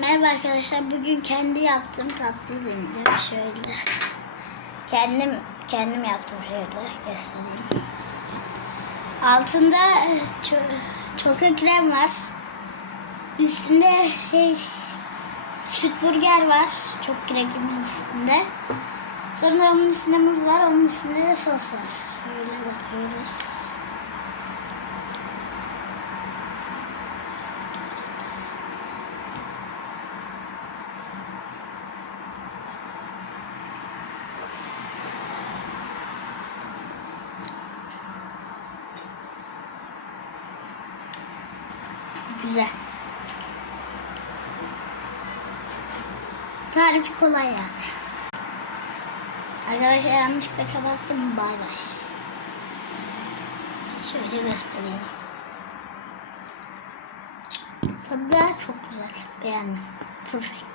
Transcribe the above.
Merhaba arkadaşlar. Bugün kendi yaptığım tatlıyı deneyeceğim. Şöyle. Kendim yaptım, şöyle göstereyim. Altında çoka krem var. Üstünde süt burger var. Çok kremin üstünde. Sonra onun üstünde muz var. Onun üstünde de sos var. Şöyle bakıyoruz. Güzel. Tarifi kolay yani. Arkadaşlar yanlışlıkla kapattım. Bay bay. Şöyle göstereyim. Tadı da çok güzel. Beğendim. Perfect.